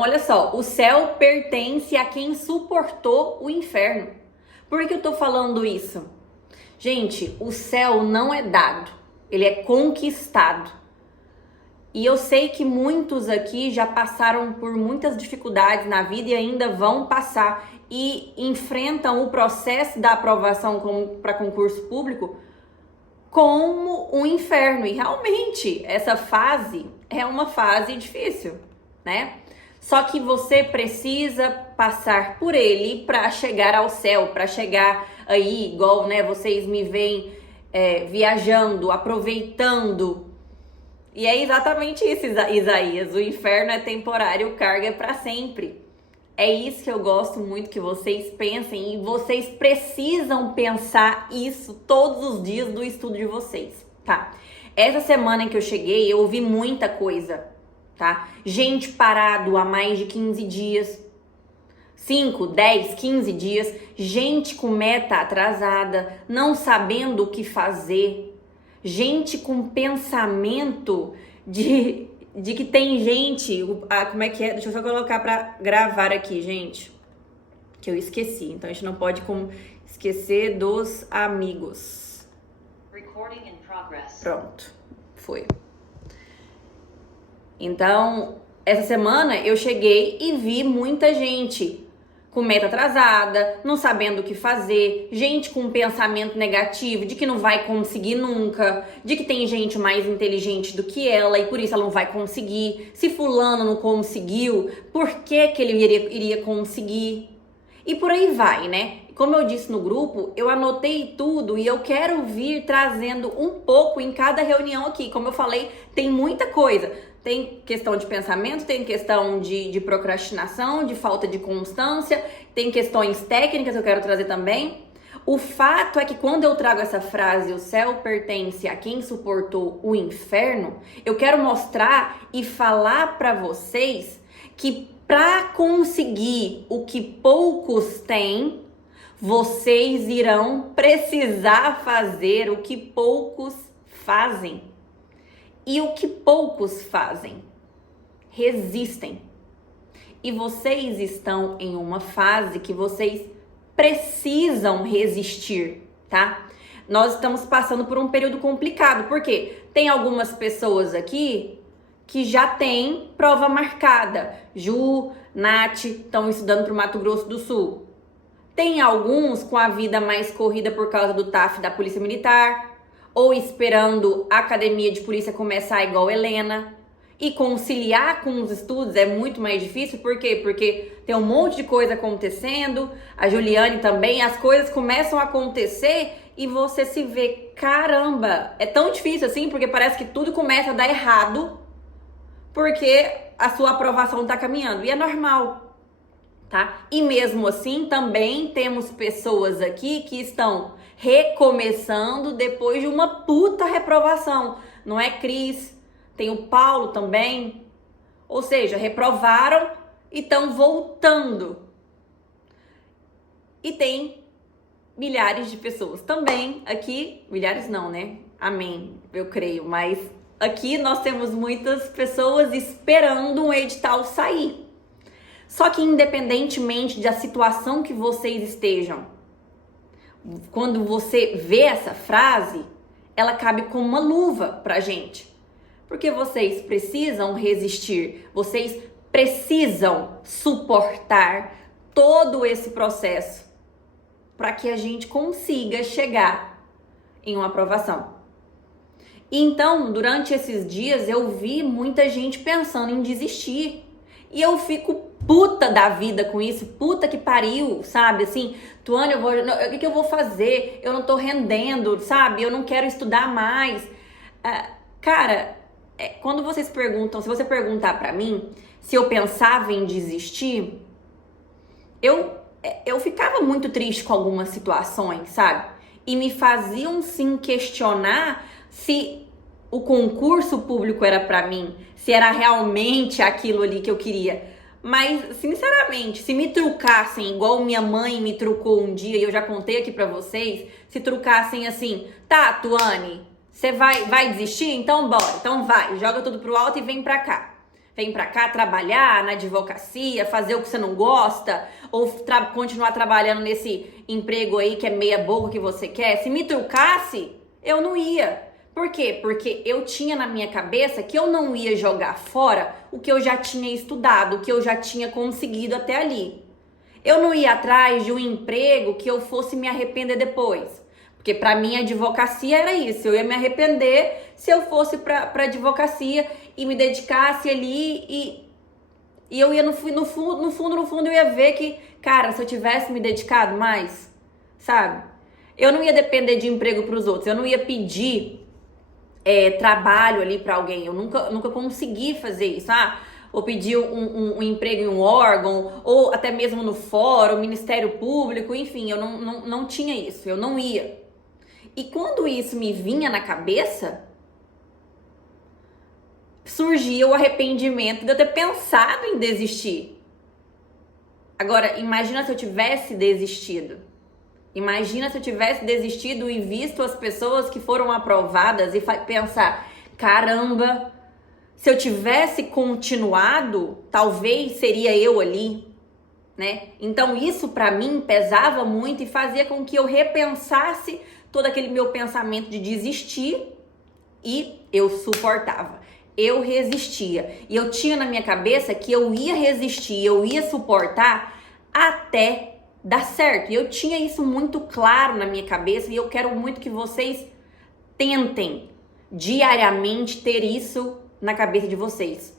Olha só, o céu pertence a quem suportou o inferno. Por que eu tô falando isso? Gente, o céu não é dado, ele é conquistado. E eu sei que muitos aqui já passaram por muitas dificuldades na vida e ainda vão passar e enfrentam o processo da aprovação para concurso público como um inferno. E realmente, essa fase é uma fase difícil, né? Só que você precisa passar por ele para chegar ao céu, para chegar aí, igual, né, vocês me veem viajando, aproveitando. E é exatamente isso, Isaías. O inferno é temporário, o cargo é para sempre. É isso que eu gosto muito que vocês pensem, e vocês precisam pensar isso todos os dias do estudo de vocês, tá? Essa semana em que eu cheguei, eu ouvi muita coisa, tá? Gente parado há mais de 15 dias, 5, 10, 15 dias, gente com meta atrasada, não sabendo o que fazer, gente com pensamento de que tem gente, como é que é? Deixa eu só colocar pra gravar aqui, gente, que eu esqueci, então a gente não pode esquecer dos amigos. Recording in progress. Pronto, foi. Então, essa semana eu cheguei e vi muita gente com meta atrasada, não sabendo o que fazer, gente com pensamento negativo, de que não vai conseguir nunca, de que tem gente mais inteligente do que ela e por isso ela não vai conseguir. Se fulano não conseguiu, por que que ele iria conseguir? E por aí vai, né? Como eu disse no grupo, eu anotei tudo e eu quero vir trazendo um pouco em cada reunião aqui. Como eu falei, tem muita coisa. Tem questão de pensamento, tem questão de procrastinação, de falta de constância, tem questões técnicas que eu quero trazer também. O fato é que quando eu trago essa frase, o céu pertence a quem suportou o inferno, eu quero mostrar e falar para vocês que para conseguir o que poucos têm, vocês irão precisar fazer o que poucos fazem. E o que poucos fazem? Resistem. E vocês estão em uma fase que vocês precisam resistir, tá? Nós estamos passando por um período complicado, porque tem algumas pessoas aqui que já têm prova marcada. Ju, Nath, estão estudando para o Mato Grosso do Sul. Tem alguns com a vida mais corrida por causa do TAF da Polícia Militar, ou esperando a academia de polícia começar igual Helena. E conciliar com os estudos é muito mais difícil, por quê? Porque tem um monte de coisa acontecendo, a Juliane também, as coisas começam a acontecer e você se vê, caramba, é tão difícil assim, porque parece que tudo começa a dar errado, porque a sua aprovação tá caminhando, e é normal, tá? E mesmo assim, também temos pessoas aqui que estão recomeçando depois de uma puta reprovação. Não é, Cris? Tem o Paulo também. Ou seja, reprovaram e estão voltando. E tem milhares de pessoas também aqui. Milhares não, né? Amém, eu creio. Mas aqui nós temos muitas pessoas esperando um edital sair. Só que independentemente da situação que vocês estejam, quando você vê essa frase, ela cabe como uma luva pra gente. Porque vocês precisam resistir, vocês precisam suportar todo esse processo para que a gente consiga chegar em uma aprovação. Então, durante esses dias, eu vi muita gente pensando em desistir. E eu fico puta da vida com isso, puta que pariu, sabe? Assim, Tuane, o que eu vou fazer? Eu não tô rendendo, sabe? Eu não quero estudar mais. Cara, quando vocês perguntam, se você perguntar pra mim se eu pensava em desistir, eu ficava muito triste com algumas situações, sabe? E me faziam sim questionar se o concurso público era pra mim, se era realmente aquilo ali que eu queria. Mas, sinceramente, se me trucassem igual minha mãe me trucou um dia, e eu já contei aqui pra vocês, se trucassem assim, tá, Tuane, você vai desistir? Então bora, então vai, joga tudo pro alto e vem pra cá. Vem pra cá trabalhar na advocacia, fazer o que você não gosta, ou continuar trabalhando nesse emprego aí que é meia boca que você quer. Se me trucasse, eu não ia. Por quê? Porque eu tinha na minha cabeça que eu não ia jogar fora o que eu já tinha estudado, o que eu já tinha conseguido até ali. Eu não ia atrás de um emprego que eu fosse me arrepender depois. Porque pra mim a advocacia era isso, eu ia me arrepender se eu fosse pra advocacia e me dedicasse ali e eu ia no fundo eu ia ver que, cara, se eu tivesse me dedicado mais, sabe? Eu não ia depender de emprego pros outros, eu não ia pedir trabalho ali pra alguém, eu nunca consegui fazer isso, ou pedir um emprego em um órgão, ou até mesmo no fórum, Ministério Público, enfim, eu não tinha isso, eu não ia. E quando isso me vinha na cabeça, surgia o arrependimento de eu ter pensado em desistir. Agora, imagina se eu tivesse desistido. Imagina se eu tivesse desistido e visto as pessoas que foram aprovadas e pensar, caramba, se eu tivesse continuado, talvez seria eu ali, né? Então isso pra mim pesava muito e fazia com que eu repensasse todo aquele meu pensamento de desistir e eu suportava. Eu resistia. E eu tinha na minha cabeça que eu ia resistir, eu ia suportar até dar certo. E eu tinha isso muito claro na minha cabeça e eu quero muito que vocês tentem diariamente ter isso na cabeça de vocês.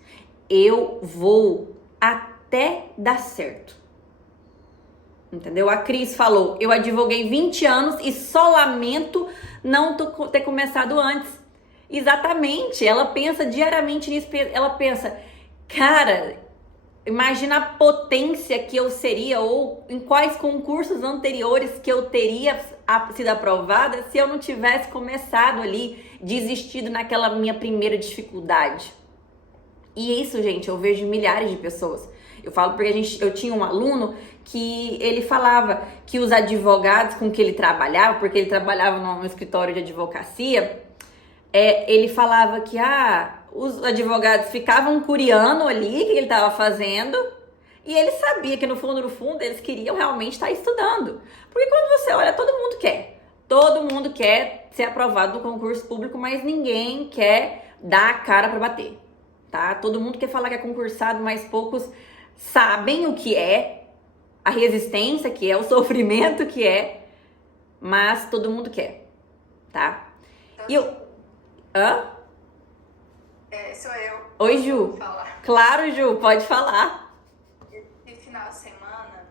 Eu vou até dar certo. Entendeu? A Cris falou, eu advoguei 20 anos e só lamento não ter começado antes. Exatamente, ela pensa diariamente nisso, ela pensa, cara, imagina a potência que eu seria ou em quais concursos anteriores que eu teria sido aprovada se eu não tivesse começado ali, desistido naquela minha primeira dificuldade. E isso, gente, eu vejo milhares de pessoas. Eu falo porque eu tinha um aluno que ele falava que os advogados com que ele trabalhava, porque ele trabalhava num escritório de advocacia, ele falava que os advogados ficavam curiando ali o que ele estava fazendo e ele sabia que no fundo eles queriam realmente estar estudando. Porque quando você olha, todo mundo quer ser aprovado no concurso público, mas ninguém quer dar a cara para bater, tá? Todo mundo quer falar que é concursado, mas poucos sabem o que é, a resistência que é, o sofrimento que é, mas todo mundo quer, tá? E eu... Hã? Sou eu. Oi, Ju. Falar. Claro, Ju, pode falar. Esse final de semana,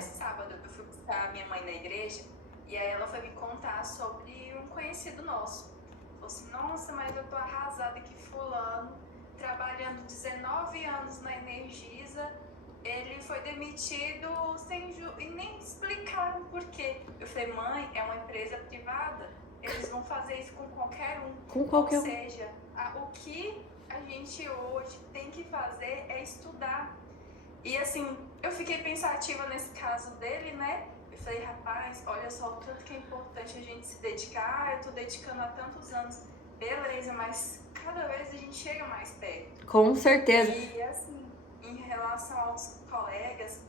sábado, eu fui buscar a minha mãe na igreja e aí ela foi me contar sobre um conhecido nosso. Falou assim, nossa, mas eu tô arrasada que fulano, trabalhando 19 anos na Energisa, ele foi demitido e nem explicaram por quê. Eu falei, mãe, é uma empresa privada, eles vão fazer isso com qualquer um. Com qualquer um. Ou seja, o que a gente hoje tem que fazer é estudar. E assim, eu fiquei pensativa nesse caso dele, né? Eu falei, rapaz, olha só o tanto que é importante a gente se dedicar. Eu tô dedicando há tantos anos, beleza, mas cada vez a gente chega mais perto. Com certeza. E assim, em relação aos colegas,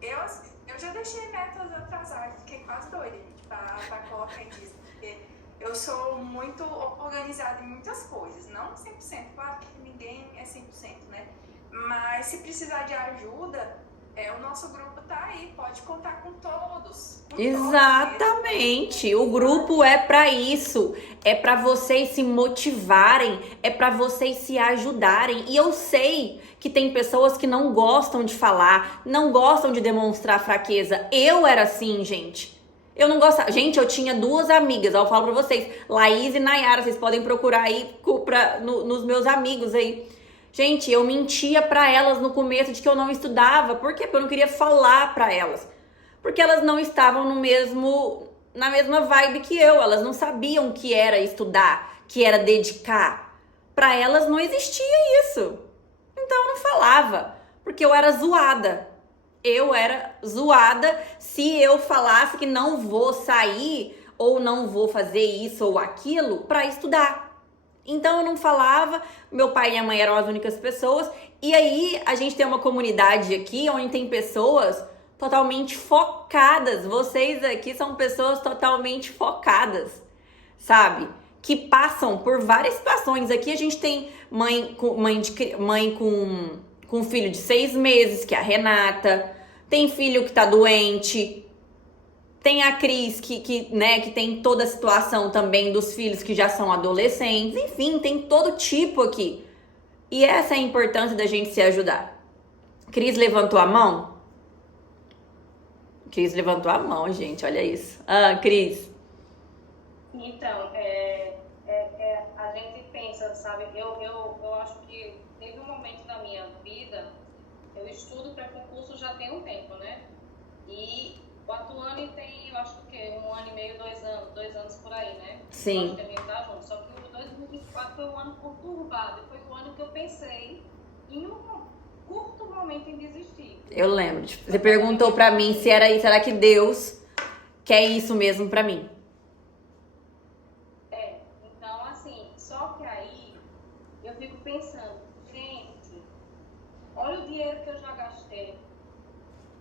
eu já deixei metas atrasadas, fiquei quase doida, gente, pra colocar isso, porque eu sou muito organizada em muitas coisas, não 100%, claro que ninguém é 100%, né? Mas se precisar de ajuda, o nosso grupo tá aí, pode contar com todos. Exatamente, o grupo é para isso, é para vocês se motivarem, é para vocês se ajudarem. E eu sei que tem pessoas que não gostam de falar, não gostam de demonstrar fraqueza. Eu era assim, gente. Eu não gostava. Gente, eu tinha duas amigas, eu falo pra vocês, Laís e Nayara, vocês podem procurar aí nos meus amigos aí. Gente, eu mentia pra elas no começo de que eu não estudava. Por quê? Porque eu não queria falar pra elas. Porque elas não estavam na mesma vibe que eu. Elas não sabiam o que era estudar, que era dedicar. Pra elas não existia isso. Então eu não falava, porque eu era zoada. Eu era zoada se eu falasse que não vou sair ou não vou fazer isso ou aquilo pra estudar. Então eu não falava, meu pai e minha mãe eram as únicas pessoas. E aí a gente tem uma comunidade aqui onde tem pessoas totalmente focadas. Vocês aqui são pessoas totalmente focadas, sabe? Que passam por várias situações. Aqui a gente tem mãe com filho de 6 meses, que é a Renata. Tem filho que tá doente. Tem a Cris, que tem toda a situação também dos filhos que já são adolescentes. Enfim, tem todo tipo aqui. E essa é a importância da gente se ajudar. Cris levantou a mão? Cris levantou a mão, gente. Olha isso. Ah, Cris. Então, a gente pensa, sabe? Eu acho que teve um momento da minha vida, eu estudo para concurso já tem um tempo, né? E o Atuane tem, eu acho que 1 ano e meio, 2 anos por aí, né? Sim. Acho que a gente tá junto. Só que o 2024 foi um ano conturbado. Foi o ano que eu pensei em um curto momento em desistir. Eu lembro. Você perguntou pra mim se era isso. Será que Deus quer isso mesmo pra mim? Então assim, só que aí eu fico pensando, gente, olha o dinheiro que eu já gastei.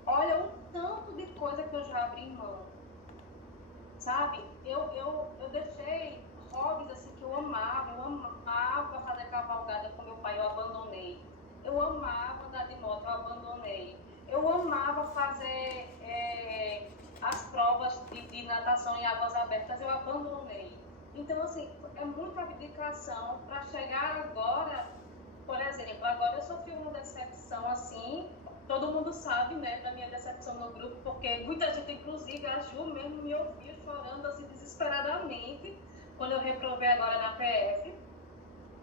Olha o tanto de coisa que eu já abri mão, sabe? Eu deixei hobbies assim que eu amava fazer cavalgada com meu pai, eu abandonei. Eu amava andar de moto, eu abandonei. Eu amava fazer as provas de natação em águas abertas, eu abandonei. Então, assim, é muita abdicação para chegar agora, por exemplo, agora eu sofri uma decepção assim. Todo mundo sabe, né, da minha decepção no grupo, porque muita gente, inclusive a Ju mesmo, me ouviu chorando assim desesperadamente quando eu reprovei agora na PF,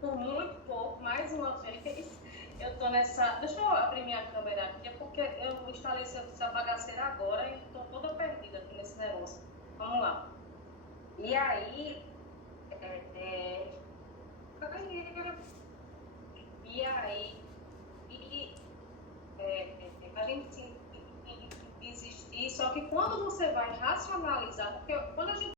por muito pouco, mais uma vez. Eu tô nessa... Deixa eu abrir minha câmera aqui, porque eu instalei essa bagaceira agora e tô toda perdida aqui nesse negócio. Vamos lá. E aí... a gente tem que desistir, só que quando você vai racionalizar, porque quando a gente